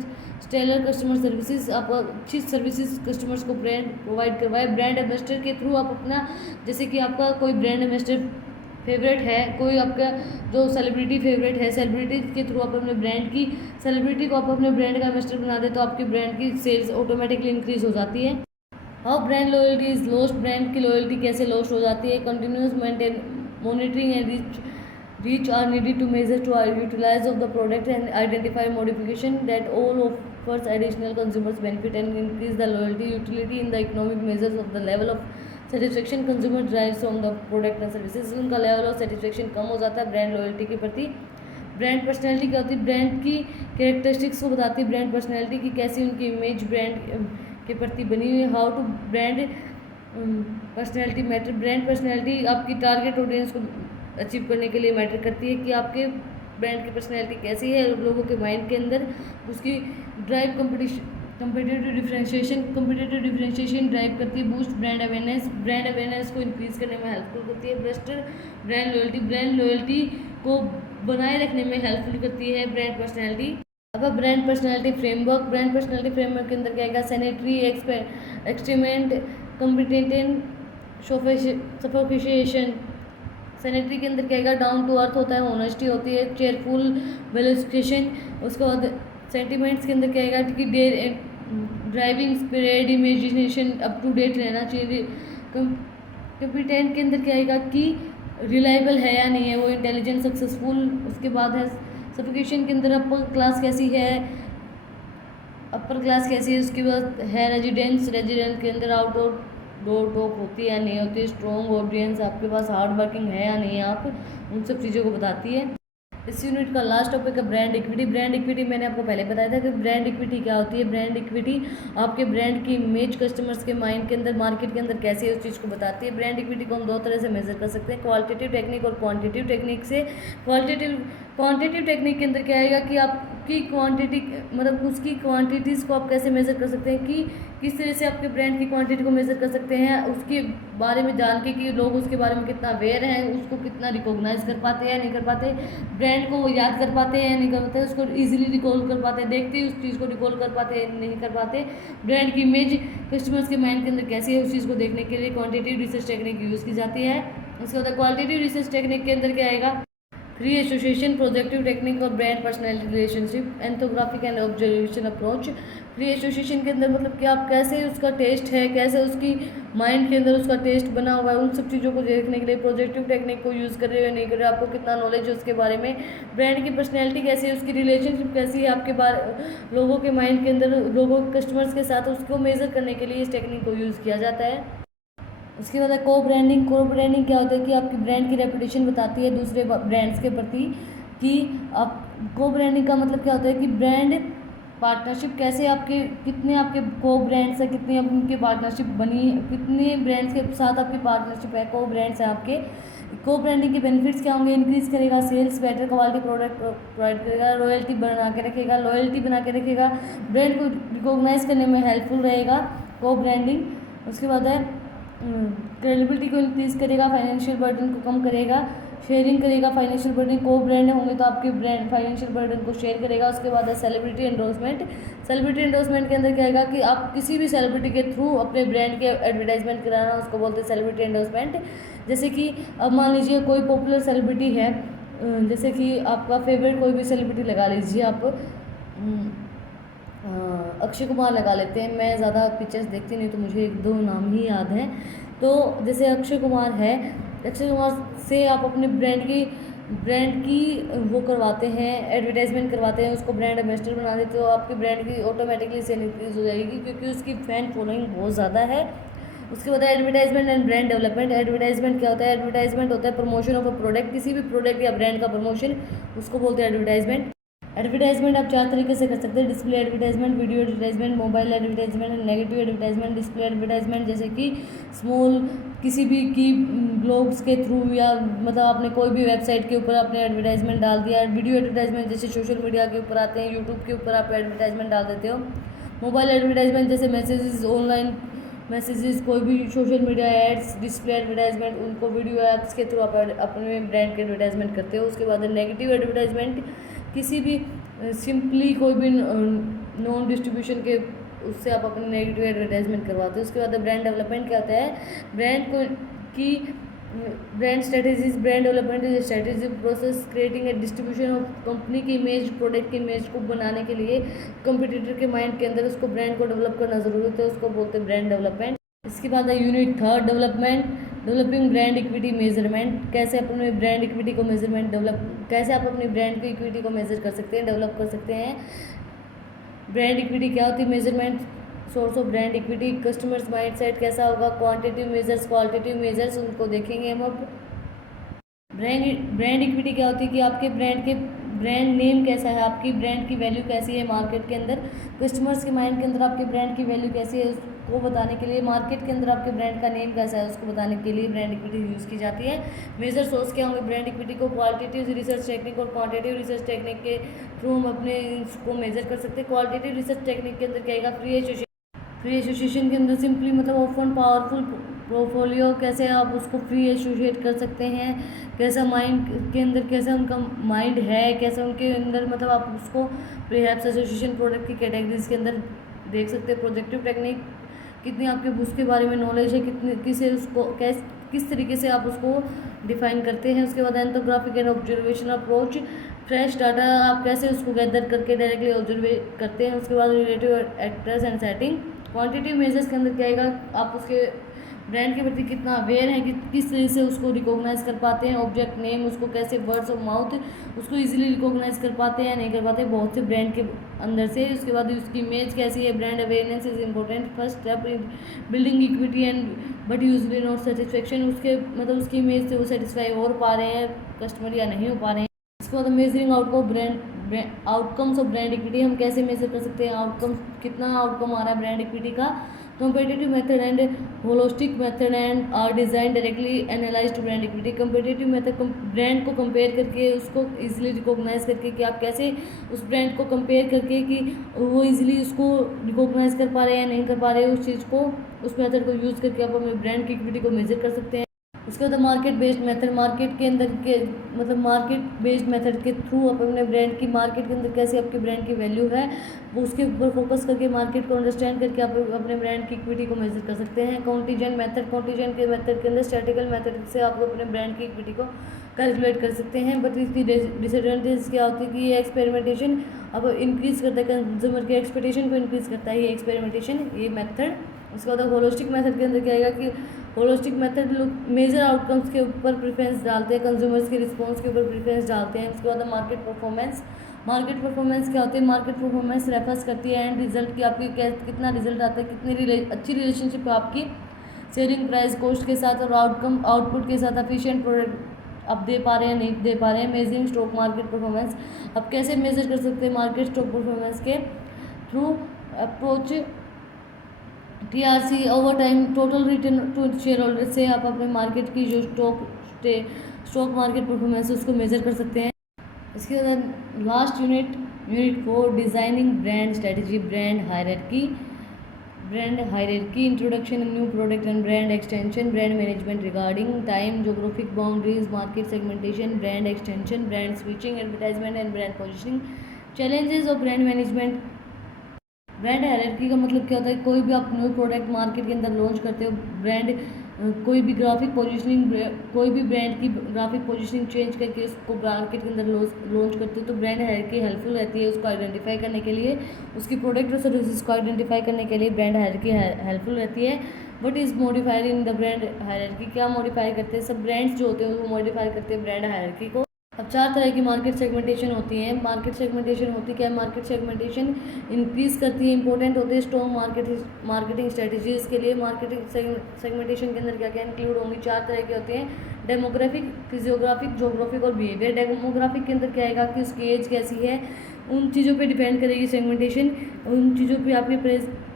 स्टेलर कस्टमर सर्विसेज, आप अच्छी सर्विसेज कस्टमर्स को ब्रांड प्रोवाइड करवाए। ब्रांड एम्बेसडर के थ्रू आप अपना, जैसे कि आपका कोई ब्रांड एम्बेसडर फेवरेट है, कोई आपका जो सेलिब्रिटी फेवरेट है, सेलिब्रिटी के थ्रू आप अपने ब्रांड की, सेलिब्रिटी को आप अपने ब्रांड का एम्बेसडर बना दे तो आपकी ब्रांड की सेल्स ऑटोमेटिकली इंक्रीज हो जाती है। How brand loyalty is lost, brand की लॉयल्टी कैसे लॉस्ट हो जाती है? Continuous maintain monitoring and reach are needed to measure to utilise of the product and identify modification that all offers additional consumers benefit and increase the loyalty utility in the economic measures of the level of satisfaction consumer drives from the product and services, उनका लेवल ऑफ सेटिस्फेक्शन कम हो जाता है ब्रांड लॉयल्टी के प्रति। ब्रांड पर्सनैलिटी क्या होती है, ब्रांड की कैरेक्टरिस्टिक्स को बताती है ब्रांड पर्सनैलिटी की, कैसी उनकी इमेज ब्रांड के प्रति बनी हुई है। How to brand personality matter, brand personality आपकी टारगेट ऑडियंस को अचीव करने के लिए मैटर करती है कि आपके ब्रांड की पर्सनैलिटी कैसी है लोगों के माइंड के अंदर। उसकी ड्राइव कम्पिटिटिव डिफरेंशिएशन ड्राइव करती है। बूस्ट ब्रांड अवेयरनेस को इंक्रीज करने में हेल्पफुल करती है। ब्रस्टर ब्रांड लॉयल्टी को बनाए रखने में हेल्पफुल करती है ब्रांड पर्सनैलिटी। अब ब्रांड पर्सनैलिटी फ्रेमवर्क के अंदर क्या आएगा, सैनिटरी एक्सट्रीमेंट कॉम्पिटेंट सफोकेशन। सैनिटरी के अंदर क्या आएगा, डाउन टू अर्थ होता है, ऑनेस्टी होती है, चेयरफुल वेलिफिकेशन। उसके बाद सेंटिमेंट्स के अंदर क्या आएगा कि driving spirit imagination up to date रहना चाहिए। कॉम्पिटेंट के अंदर क्या आएगा कि रिलायबल है या नहीं है वो, इंटेलिजेंट सक्सेसफुल। उसके बाद है सफोकेशन के अंदर अपर क्लास कैसी है, उसके बाद है रेजिडेंट के अंदर आउटडोर टॉक होती है या नहीं होती, स्ट्रॉन्ग ऑडियंस आपके पास, हार्ड वर्किंग है या नहीं आप, उन सब चीज़ों को बताती है। इस यूनिट का लास्ट टॉपिक है ब्रांड इक्विटी। ब्रांड इक्विटी मैंने आपको पहले बताया था कि ब्रांड इक्विटी क्या होती है। ब्रांड इक्विटी आपके ब्रांड की इमेज कस्टमर्स के माइंड के अंदर, मार्केट के अंदर कैसी है उस चीज़ को बताती है। ब्रांड इक्विटी को हम दो तरह से मेजर कर सकते हैं, क्वालिटेटिव टेक्निक और क्वांटिटेटिव टेक्निक से। क्वांटिटेटिव टेक्निक के अंदर क्या आएगा कि आपकी क्वांटिटी मतलब उसकी क्वांटिटीज़ को आप कैसे मेज़र कर सकते हैं, कि किस तरह से आपके ब्रांड की क्वांटिटी को मेज़र कर सकते हैं, उसके बारे में जान के कि लोग उसके बारे में कितना अवेयर हैं, उसको कितना रिकॉग्नाइज कर पाते हैं या नहीं कर पाते, ब्रांड को वो याद कर पाते हैं या नहीं कर पाते, उसको इजीली रिकॉल कर पाते हैं, देखते ही उस चीज़ को रिकॉल कर पाते हैं नहीं कर पाते। ब्रांड की इमेज कस्टमर्स के माइंड के अंदर कैसी है उस चीज़ को देखने के लिए क्वांटिटेटिव रिसर्च टेक्निक यूज़ की जाती है। उसके बाद क्वालिटेटिव रिसर्च टेक्निक के अंदर क्या आएगा, फ्री एसोसिएशन, प्रोजेक्टिव टेक्निक और brand personality relationship, ethnographic and observation approach. Free association के अंदर मतलब कि आप कैसे उसका टेस्ट है, कैसे उसकी माइंड के अंदर उसका टेस्ट बना हुआ है, उन सब चीज़ों को देखने के लिए प्रोजेक्टिव टेक्निक को यूज़ कर रहे हो नहीं कर रहे हो, आपको कितना नॉलेज है उसके बारे में। ब्रांड की पर्सनैलिटी कैसी है, उसकी रिलेशनशिप कैसी है आपके बारे लोगों के माइंड के अंदर, लोगों कस्टमर्स के साथ, उसको मेज़र करने के लिए इस टेक्निक को यूज़ किया जाता है। उसके बाद को ब्रांडिंग क्या होता है कि आपकी ब्रांड की रेपुटेशन बताती है दूसरे ब्रांड्स के प्रति, कि आप को ब्रांडिंग का मतलब क्या होता है कि ब्रांड पार्टनरशिप कैसे आपके कितने आपके को ब्रांड्स है, कितनी उनकी पार्टनरशिप बनी, कितने ब्रांड्स के साथ आपकी पार्टनरशिप है, को ब्रांड्स हैं आपके। को ब्रांडिंग के बेनिफिट्स क्या होंगे, इंक्रीज करेगा sales, better quality product provide करेगा, लॉयल्टी बना के रखेगा, ब्रांड को रिकॉग्नाइज करने में हेल्पफुल रहेगा को ब्रांडिंग। उसके बाद है क्रेडिबिलिटी को इंक्रीज करेगा, फाइनेंशियल बर्डन को कम करेगा, शेयरिंग करेगा फाइनेंशियल बर्डन। को ब्रांड होंगे तो आपके ब्रांड फाइनेंशियल बर्डन को शेयर करेगा। उसके बाद है सेलिब्रिटी एंडोर्समेंट के अंदर क्या आएगा कि आप किसी भी सेलिब्रिटी के थ्रू अपने ब्रांड के एडवर्टाइजमेंट कराना, उसको बोलते हैं सेलिब्रिटी एंडोर्समेंट। जैसे कि अब मान लीजिए कोई पॉपुलर सेलिब्रिटी है, जैसे कि आपका फेवरेट कोई भी सेलिब्रिटी लगा लीजिए आप, अक्षय कुमार लगा लेते हैं, मैं ज़्यादा पिक्चर्स देखती नहीं तो मुझे एक दो नाम ही याद हैं। तो जैसे अक्षय कुमार है, अक्षय कुमार से आप अपने ब्रांड की वो करवाते हैं, एडवर्टाइजमेंट करवाते हैं, उसको ब्रांड एम्बेसडर बना देते हो, आपकी ब्रांड की ऑटोमेटिकली सेल इंक्रीज हो जाएगी क्योंकि उसकी फैन फॉलोइंग बहुत ज़्यादा है। उसके बाद advertisement and brand development. Advertisement क्या होता है, एडवर्टाइजमेंट होता है प्रमोशन ऑफ अ प्रोडक्ट, किसी भी प्रोडक्ट या ब्रांड का प्रमोशन, उसको बोलते हैं एडवर्टाइजमेंट। एडवर्टाइजमेंट आप चार तरीके से कर सकते हैं, display advertisement, video advertisement, mobile advertisement, negative advertisement. Display advertisement जैसे कि स्मॉल किसी भी की ब्लॉग्स के थ्रू या मतलब आपने कोई भी वेबसाइट के ऊपर आपने एडवर्टाइजमेंट डाल दिया। वीडियो एडवर्टाइजमेंट जैसे सोशल मीडिया के ऊपर आते हैं, यूट्यूब के ऊपर आप एडवर्टाइजमेंट डाल देते हो। मोबाइल एडवर्टाइजमेंट जैसे मैसेजेस, ऑनलाइन मैसेजेस, कोई भी social media ads. Display advertisement उनको वीडियो ऐप्स के थ्रू आप अपने ब्रांड के एडवर्टाइजमेंट करते हो। उसके बाद नेगेटिव एडवर्टाइजमेंट किसी भी सिंपली कोई भी नॉन डिस्ट्रीब्यूशन के उससे आप अपनी नेगेटिव एडवर्टाइजमेंट करवाते हो। उसके बाद ब्रांड डेवलपमेंट क्या होता है, ब्रांड को की brand strategies. Brand development is strategy process creating a distribution of company की इमेज, प्रोडक्ट की इमेज को बनाने के लिए कंपटीटर के माइंड के अंदर उसको ब्रांड को डेवलप करना ज़रूरी होता है, उसको बोलते हैं ब्रांड डेवलपमेंट। इसके बाद है unit third developing brand equity measurement. कैसे अपने ब्रांड इक्विटी को कैसे आप अपनी ब्रांड की इक्विटी को मेजर कर सकते हैं, डेवलप कर सकते हैं। ब्रांड इक्विटी क्या होती है, measurement source of brand equity, customers mindset कैसा होगा, क्वांटिटेटिव मेजर्स, क्वालिटेटिव मेजर्स, उनको देखेंगे हम अब। ब्रांड इक्विटी क्या होती है कि आपके ब्रांड नेम कैसा है, आपकी ब्रांड की वैल्यू कैसी है मार्केट के अंदर, कस्टमर्स के माइंड के अंदर आपके ब्रांड की वैल्यू कैसी है उसको बताने के लिए, मार्केट के अंदर आपके ब्रांड का नेम कैसा है उसको बताने के लिए ब्रांड इक्विटी यूज़ की जाती है। मेजर सोर्स क्या होंगे ब्रांड इक्विटी को, क्वालिटेटिव रिसर्च टेक्निक और क्वांटिटेटिव रिसर्च टेक्निक के थ्रू हम अपने इसको मेजर कर सकते हैं। क्वालिटेटिव रिसर्च टेक्निक के अंदर क्या आएगा, फ्री एसोसिएशन के अंदर सिंपली मतलब ओपन पावरफुल पोर्टफोलियो, कैसे आप उसको फ्री एसोसिएट कर सकते हैं, कैसा माइंड के अंदर कैसा उनका माइंड है, कैसा उनके अंदर मतलब आप उसको प्रीहैप्स एसोसिएशन प्रोडक्ट की कैटेगरीज के अंदर देख सकते हैं। प्रोजेक्टिव टेक्निक कितनी आपके उसके बारे में नॉलेज है, कितनी किसे उसको किस तरीके से आप उसको डिफाइन करते हैं। उसके बाद ethnographic and observation approach, fresh data आप कैसे उसको गैदर करके डायरेक्टली ऑब्जर्व करते हैं। उसके बाद relative actors and setting, quantitative measures के अंदर क्या आएगा, आप उसके ब्रांड के प्रति कितना अवेयर है, कि किस तरह से उसको रिकॉग्नाइज कर पाते हैं, ऑब्जेक्ट नेम उसको कैसे वर्ड्स ऑफ माउथ उसको इजीली रिकॉग्नाइज कर पाते हैं या नहीं कर पाते बहुत से ब्रांड के अंदर से। उसके बाद उसकी इमेज कैसी है, brand awareness is important first step in building equity and but usually not satisfaction, उसके मतलब उसकी इमेज से वो सेटिस्फाई हो पा रहे हैं कस्टमर या नहीं हो पा रहे हैं। इसके बाद measuring outcomes of brand equity, हम कैसे मेजर कर सकते हैं आउटकम, कितना आउटकम आ रहा है ब्रांड इक्विटी का। Competitive method and holistic method and are design directly analyse to brand equity. Competitive method brand को कंपेयर करके उसको इजीली रिकॉग्नाइज करके कि आप कैसे उस ब्रांड को कंपेयर करके कि वो इजीली उसको रिकॉग्नाइज कर पा रहे हैं या नहीं कर पा रहे हैं उस चीज़ को, उस मेथड को यूज़ करके आप अपने ब्रांड की इक्विटी को मेजर कर सकते हैं। उसके बाद मार्केट बेस्ड मेथड, मार्केट के अंदर के मतलब मार्केट बेस्ड मेथड के थ्रू आप अपने ब्रांड की मार्केट के अंदर कैसे आपके ब्रांड की वैल्यू है वो उसके ऊपर फोकस करके मार्केट को अंडरस्टैंड करके आप अपने ब्रांड की इक्विटी को मेजर कर सकते हैं। कॉन्टीजेंट के मेथड के अंदर स्टैटिकल मेथड से आप अपने ब्रांड की इक्विटी को कैलकुलेट कर सकते हैं। बट इसकी डिसएडवांटेज क्या होती है कि ये एक्सपेरिमेंटेशन अब इंक्रीज करता है, कंज्यूमर के एक्सपेक्टेशन को इंक्रीज करता है ये एक्सपेरिमेंटेशन ये मेथड। उसके बाद होलिस्टिक मेथड के अंदर क्या आएगा कि होलिस्टिक मेथड लोग मेजर आउटकम्स के ऊपर प्रेफरेंस डालते हैं, कंज्यूमर्स के रिस्पॉन्स के ऊपर प्रेफरेंस डालते हैं। उसके बाद मार्केट परफॉर्मेंस क्या होती है, मार्केट परफॉर्मेंस रेफर्स करती है एंड रिजल्ट की आपकी कितना रिजल्ट आता है, कितनी अच्छी रिलेशनशिप है आपकी सेलिंग प्राइस कॉस्ट के साथ और आउटपुट के साथ, एफिशिएंट प्रोडक्ट आप दे पा रहे हैं नहीं दे पा रहे हैं। मेजरिंग स्टॉक मार्केट परफॉर्मेंस, आप कैसे मेजर कर सकते हैं मार्केट स्टॉक परफॉर्मेंस के through approach TRC over time total return to shareholder से आप अपने मार्केट की जो स्टॉक मार्केट परफॉर्मेंस है उसको मेजर कर सकते हैं। इसके बाद last unit 4 designing brand strategy, brand hierarchy, introduction new product and brand extension, brand management regarding time, geographic boundaries, market segmentation, brand extension, brand switching, advertisement and brand positioning, challenges of brand management. Brand hierarchy का मतलब क्या होता है, कोई भी आप न्यू प्रोडक्ट मार्केट के अंदर लॉन्च करते हो, ब्रांड कोई भी ब्रांड की ग्राफिक पोजीशनिंग चेंज करके उसको मार्केट के अंदर लॉन्च करते हो तो ब्रांड हायरार्की हेल्पफुल रहती है उसको आइडेंटिफाई करने के लिए, उसकी प्रोडक्ट और सर्विसेज को आइडेंटिफाई करने के लिए ब्रांड हायरार्की हेल्पफुल रहती है। What is modified in the brand hierarchy, क्या मॉडिफाई करते हैं, सब ब्रांड्स जो होते हैं वो मॉडिफाई करते हैं ब्रांड हायरार्की को। अब 4 तरह की मार्केट सेगमेंटेशन होती है। मार्केट सेगमेंटेशन होती क्या है, मार्केट सेगमेंटेशन इंक्रीज करती है, इंपॉर्टेंट होते हैं स्ट्रॉन्ग मार्केटिंग स्ट्रेटजीज के लिए। मार्केटिंग सेगमेंटेशन के अंदर क्या क्या इंक्लूड होंगी, 4 तरह के होते हैं, डेमोग्राफिक, फिजियोग्राफिक, जोग्राफिक और बिहेवियर। डेमोग्राफिक के अंदर क्या आएगा कि उसकी एज कैसी है, उन चीज़ों पे डिपेंड करेगी सेगमेंटेशन, उन चीज़ों पे आपकी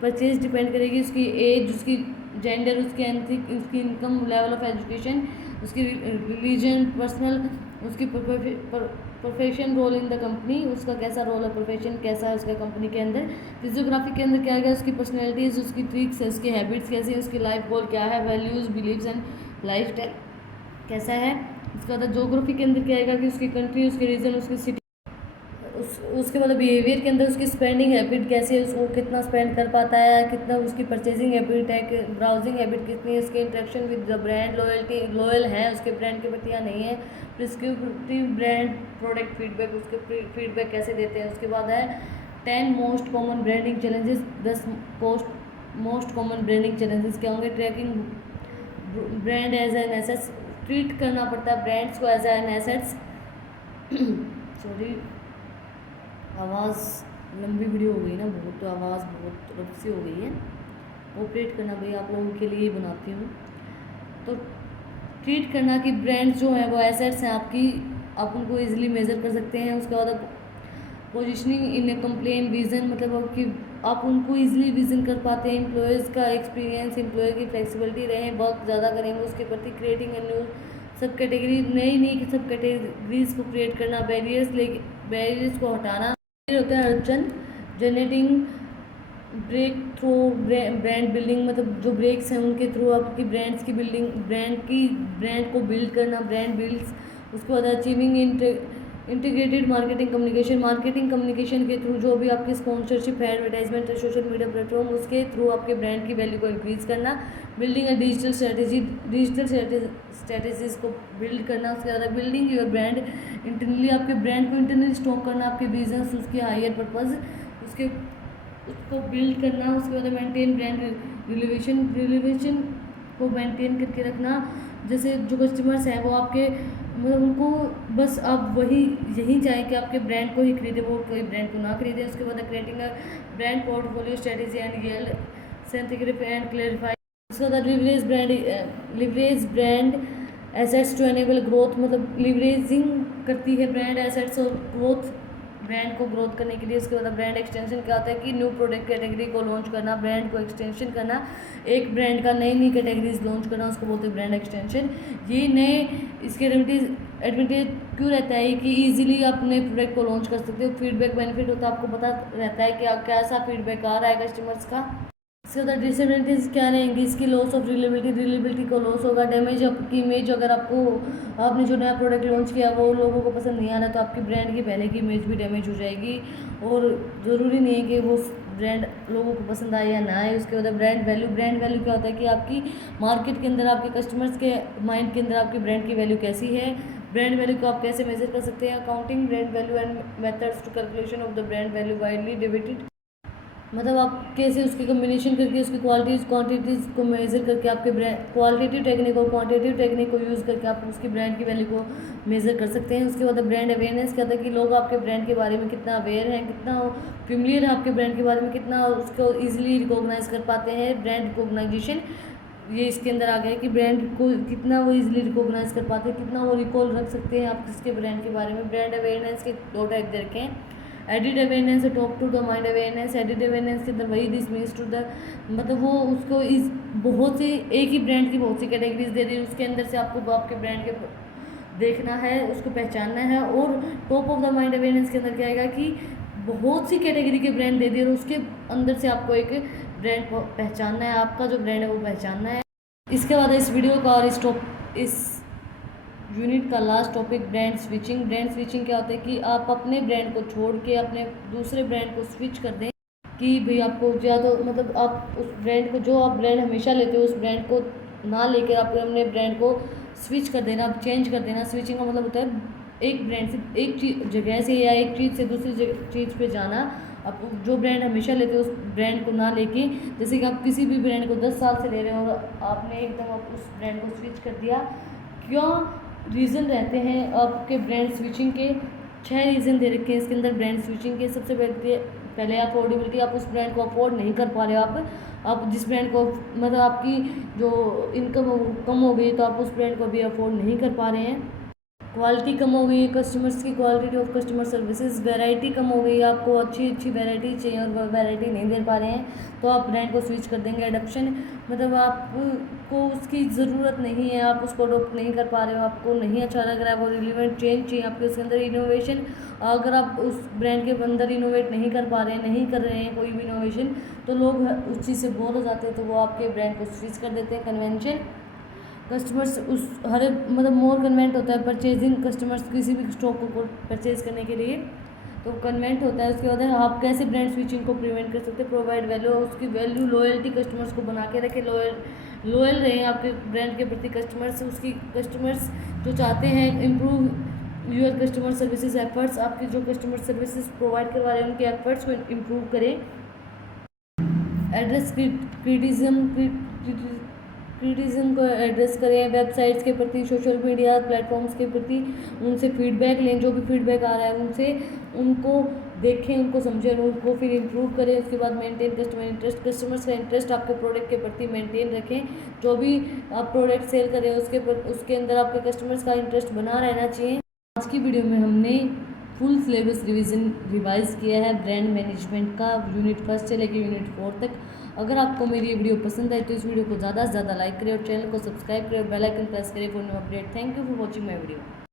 परचेज डिपेंड करेगी, उसकी एज, उसकी जेंडर, उसकी एंथिक, उसकी इनकम, लेवल ऑफ एजुकेशन, उसकी रिलीजन, पर्सनल, उसकी profession, role in the company, उसका कैसा रोल है, प्रोफेशन कैसा है उसका कंपनी के अंदर। फिजियोग्राफी के अंदर क्या आएगा, उसकी पर्सनैलिटीज़, उसकी ट्रिक्स है, उसकी हैबिट्स कैसी है, उसकी लाइफ गोल क्या है, values, beliefs and lifestyle कैसा है। उसके बाद ज्योग्राफी के अंदर क्या आएगा कि उसकी कंट्री, उसके रीजन, उसकी सिटी। उसके बाद बिहेवियर के अंदर उसकी स्पेंडिंग हैबिट कैसी है, उसको कितना स्पेंड कर पाता है, कितना उसकी परचेजिंग हैबिट है, ब्राउजिंग हैबिट कितनी है, उसकी interaction with the brand, loyal है उसके ब्रांड के प्रति या नहीं है, प्रिस्क्रिप्टिव ब्रांड प्रोडक्ट फीडबैक, उसके फीडबैक कैसे देते हैं। उसके बाद है 10 most common branding challenges, 10 most common branding challenges क्या होंगे। Tracking brand as an assets, treat करना पड़ता है ब्रांड्स को एज एन एसेट्स सॉरी आवाज़ लंबी वीडियो हो गई ना बहुत, तो आवाज़ बहुत रफ सी हो गई है। ऑपरेट करना भाई आप लोगों के लिए ही बनाती हूँ। तो ट्रीट करना कि ब्रांड्स जो हैं वो एसेट्स हैं आपकी, आप उनको इजीली मेज़र कर सकते हैं। उसके बाद पोजिशनिंग इन ए कंप्लेन विज़न, मतलब कि आप उनको इजीली विज़न कर पाते हैं। एम्प्लॉयज़ का एक्सपीरियंस, एम्प्लॉय की फ्लेक्सिबिलिटी रहें, वर्क ज़्यादा करेंगे उसके प्रति। क्रिएटिंग ए न्यू सब कैटेगरी, नई सब कैटेगरीज को क्रिएट करना, बैरियर्स को हटाना होता है। अड़चन generating breakthrough brand building, मतलब जो ब्रेक्स हैं उनके थ्रू आपकी ब्रांड्स की बिल्डिंग, ब्रांड को बिल्ड करना, ब्रांड बिल्ड्स। उसके बाद अचीविंग इंटीग्रेटेड मार्केटिंग कम्युनिकेशन के थ्रू, जो भी आपकी स्पॉन्सरशिप है, एडवर्टाइजमेंट है, सोशल मीडिया प्लेटफॉर्म, उसके थ्रू आपके ब्रांड की वैल्यू को इंक्रीज़ करना। बिल्डिंग अ डिजिटल स्ट्रेटेजीज को बिल्ड करना। उसके बाद बिल्डिंग योर ब्रांड इंटरनली, आपके ब्रांड को इंटरनली स्टॉक करना, आपके बिजनेस उसके हायर पर्पज़ उसको बिल्ड करना। उसके बाद मेंटेन ब्रांड रिलेवेशन को मेंटेन करके रखना। जैसे जो कस्टमर्स हैं वो आपके, मतलब उनको बस आप वही यही चाहें कि आपके ब्रांड को ही खरीदे, वो कोई ब्रांड को ना खरीदे। उसके बाद creating a brand portfolio strategy and yield synthetic and clarify. उसके बाद leverage brand assets to enable growth, मतलब लिवरेजिंग करती है ब्रांड एसेट्स और ग्रोथ, ब्रांड को ग्रोथ करने के लिए। उसके बाद ब्रांड एक्सटेंशन क्या होता है कि न्यू प्रोडक्ट कैटेगरी को लॉन्च करना, ब्रांड को एक्सटेंशन करना, एक ब्रांड का नई कैटेगरीज लॉन्च करना, उसको बोलते हैं ब्रांड एक्सटेंशन। ये नए इसके एडवांटेज क्यों रहता है कि इजीली आप नए प्रोडक्ट को लॉन्च कर सकते हो। फीडबैक बेनिफिट होता है, आपको पता रहता है कि कैसा फीडबैक आ रहा है कस्टमर्स का। इसके बाद डिसएडवांटेज क्या रहेंगी इसकी, लॉस ऑफ रिलेबिलिटी को लॉस होगा। डैमेज आपकी इमेज, अगर आपने जो नया प्रोडक्ट लॉन्च किया वो लोगों को पसंद नहीं आ रहा तो आपकी ब्रांड की पहले की इमेज भी डैमेज हो जाएगी, और ज़रूरी नहीं है कि वो ब्रांड लोगों को पसंद आए या ना आए। उसके बाद ब्रांड वैल्यू क्या होता है कि आपकी मार्केट के अंदर, आपके कस्टमर्स के माइंड के अंदर आपकी ब्रांड की वैल्यू कैसी है। ब्रांड वैल्यू को आप कैसे मेजर कर सकते हैं। Accounting brand value and methods to calculation of the brand value widely debated, मतलब आप कैसे उसकी कम्बिनेशन करके उसकी क्वांटिटीज़ को मेज़र करके आपके ब्रांड क्वालिटेटिव टेक्निक और क्वांटिटेटिव टेक्निक को यूज़ करके आप उसकी ब्रांड की वैल्यू को मेज़र कर सकते हैं। उसके बाद ब्रांड अवेयरनेस क्या होता है कि लोग आपके ब्रांड के बारे में कितना अवेयर हैं, कितना फेमिलियर है आपके ब्रांड के बारे में, कितना उसको ईजिली रिकॉग्नाइज कर पाते हैं। ब्रांड रिकॉग्नाइजेशन ये इसके अंदर आ गया है कि ब्रांड को कितना वो इजीली रिकॉग्नाइज कर पाते हैं, कितना वो रिकॉल रख सकते हैं आप किसके ब्रांड के बारे में। ब्रांड अवेयरनेस के 2 टाइप दे रखे हैं, एडिड अवेयरनेस और top to the mind awareness. Aided awareness के अंदर वही दिस मीन्स टू द, मतलब वो उसको इस बहुत सी एक ही ब्रांड की बहुत सी कैटेगरीज दे रही है, उसके अंदर से आपको आपके ब्रांड के देखना है, उसको पहचानना है। और top of the mind awareness के अंदर क्या आएगा कि बहुत सी कैटेगरी के ब्रांड दे दिए और उसके अंदर से आपको एक ब्रांड पहचानना है, आपका जो ब्रांड है वो पहचानना है। इसके बाद इस वीडियो का और इस यूनिट का last topic brand switching. Brand switching क्या होता है कि आप अपने ब्रांड को छोड़ के अपने दूसरे ब्रांड को स्विच कर दें, कि भाई आपको या तो मतलब आप उस ब्रांड को, जो आप ब्रांड हमेशा लेते हो उस ब्रांड को ना लेकर आप अपने ब्रांड को स्विच कर देना, चेंज कर देना। स्विचिंग का मतलब होता है एक ब्रांड से एक जगह से या एक चीज़ से दूसरी चीज़ पे जाना। आप जो ब्रांड हमेशा लेते हो उस ब्रांड को ना लेके, जैसे कि आप किसी भी ब्रांड को 10 साल से ले रहे हो और आपने एकदम आप उस ब्रांड को स्विच कर दिया। क्यों रीज़न रहते हैं आपके ब्रांड स्विचिंग के? 6 रीज़न दे रखे हैं इसके अंदर ब्रांड स्विचिंग के। सबसे पहले अफोर्डेबिलिटी, आप उस ब्रांड को अफोर्ड नहीं कर पा रहे हो। आप जिस ब्रांड को, मतलब आपकी जो इनकम कम हो गई तो आप उस ब्रांड को भी अफोर्ड नहीं कर पा रहे हैं। क्वालिटी कम हो गई है, कस्टमर्स की quality of customer services. Variety कम हो गई, आपको अच्छी वैरायटी चाहिए और वैरायटी नहीं दे पा रहे हैं तो आप ब्रांड को स्विच कर देंगे। एडप्शन, मतलब आपको उसकी ज़रूरत नहीं है, आप उसको अडोप्ट नहीं कर पा रहे हो, आपको नहीं अच्छा लग रहा है, वो रिलेवेंट चेंज चाहिए आपके उसके अंदर। इनोवेशन, अगर आप उस ब्रांड के अंदर इनोवेट नहीं कर पा रहे हैं, नहीं कर रहे हैं कोई भी इनोवेशन, तो लोग उस चीज़ से बोर हो जाते हैं तो वो आपके ब्रांड को स्विच कर देते हैं। कन्वेंशन, कस्टमर्स उस हर मतलब मोर कन्वेंट होता है परचेजिंग, कस्टमर्स किसी भी स्टॉक को परचेज करने के लिए तो कन्वेंट होता है। उसके बाद आप कैसे ब्रांड स्विचिंग को प्रिवेंट कर सकते हैं। प्रोवाइड वैल्यू, उसकी वैल्यू लॉयल्टी, कस्टमर्स को बना के रखें, लॉयल रहें आपके ब्रांड के प्रति कस्टमर्स। उसकी कस्टमर्स जो चाहते हैं improve your customer services efforts, आपके जो कस्टमर सर्विसेज प्रोवाइड करवा रहे हैं उनके एफर्ट्स को इम्प्रूव करें। एड्रेस क्रिटिसिज्म को एड्रेस करें, वेबसाइट्स के प्रति, सोशल मीडिया प्लेटफॉर्म्स के प्रति उनसे फीडबैक लें, जो भी फीडबैक आ रहा है उनसे उनको देखें, उनको समझें और उनको फिर इम्प्रूव करें। उसके बाद मेंटेन कस्टमर इंटरेस्ट, कस्टमर्स का इंटरेस्ट आपके प्रोडक्ट के प्रति मेंटेन रखें। जो भी आप प्रोडक्ट सेल करें उसके अंदर आपके कस्टमर्स का इंटरेस्ट बना रहना चाहिए। आज की वीडियो में हमने फुल सिलेबस रिवाइज किया है ब्रांड मैनेजमेंट का, यूनिट 1 से लेकर यूनिट 4 तक। अगर आपको मेरी ये वीडियो पसंद आई तो इस वीडियो को ज़्यादा से ज़्यादा लाइक करें और चैनल को सब्सक्राइब करें और बेल आइकन प्रेस करें for new update. Thank you for watching my video.